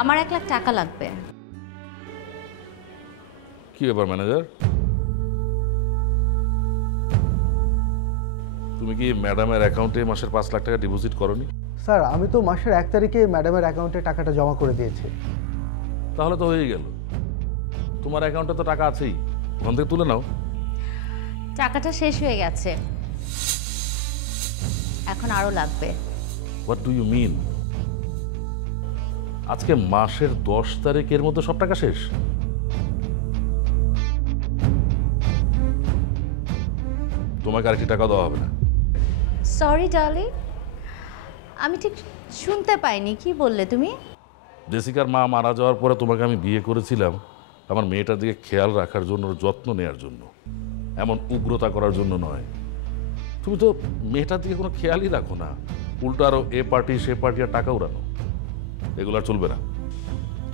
আমার 1 লাখ টাকা লাগবে। কি ব্যাপার ম্যানেজার, তুমি কি ম্যাডামের অ্যাকাউন্টে মাসের 5 লাখ টাকা ডিপোজিট করনি? স্যার আমি তো মাসের 1 তারিখে ম্যাডামের অ্যাকাউন্টে টাকাটা জমা করে দিয়েছি। তাহলে তো হয়েই গেল, তোমার অ্যাকাউন্টে তো টাকা আছেই, ওখান থেকে তুলে নাও। টাকাটা শেষ হয়ে গেছে, এখন আরো লাগবে। What do you mean? আজকে মাসের 10 তারিখের মধ্যে সব টাকা শেষ? তোমাকে আর কি টাকা দেওয়া হবে না? সরি ডার্লিং, আমি ঠিক শুনতে পাইনি, কি বললে তুমি? জেসিকার মা মারা যাওয়ার পরে তোমাকে আমি বিয়ে করেছিলাম আমার মেয়েটার দিকে খেয়াল রাখার জন্য, ওর যত্ন নেওয়ার জন্য, এমন উগ্রতা করার জন্য নয়। তুমি তো মেয়েটার দিকে কোনো খেয়ালই রাখো না, উল্টো আরো এ পার্টি সে পার্টি আর টাকা উড়ানো, এগুলো আর চলবে না।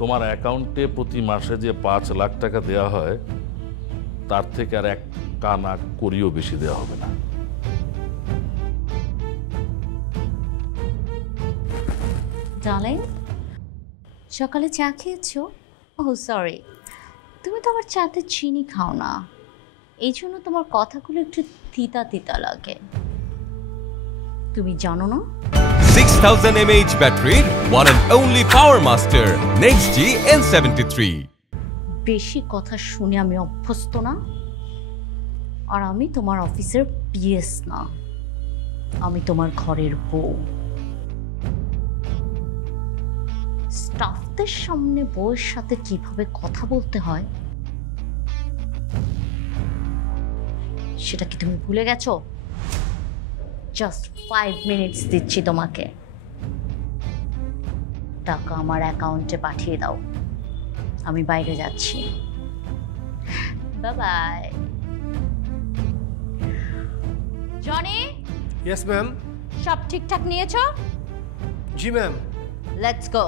তোমার অ্যাকাউন্টে প্রতি মাসে যে 5 লাখ টাকা দেওয়া হয় তার থেকে আর 1 কানা করিও বেশি দেওয়া হবে না। ডার্লিং, সকালে চা খেয়েছো? ও সরি, তুমি তো আমার চাতে চিনি খাও না, এই জন্য তোমার কথাগুলো একটু তিতা তিতা লাগে। তুমি জানো না 6000 mAh battery, one and only Power Master Next G N73. বেশি কথা শুনে আমি অভ্যস্ত না, আর আমি তোমার অফিসের পিএস না, আমি তোমার ঘরের বউ। স্টাফদের সামনে বউয়ের সাথে কিভাবে কথা বলতে হয় সেটা কি তুমি ভুলে গেছো? জাস্ট 5 মিনিটস দিচ্ছি তোমাকে, টাকা আমার অ্যাকাউন্টে পাঠিয়ে দাও, আমি বাইরে যাচ্ছি। Bye bye. Johnny, Yes, ma'am. সব ঠিকঠাক নিয়েছো? जी, ma'am. Let's go.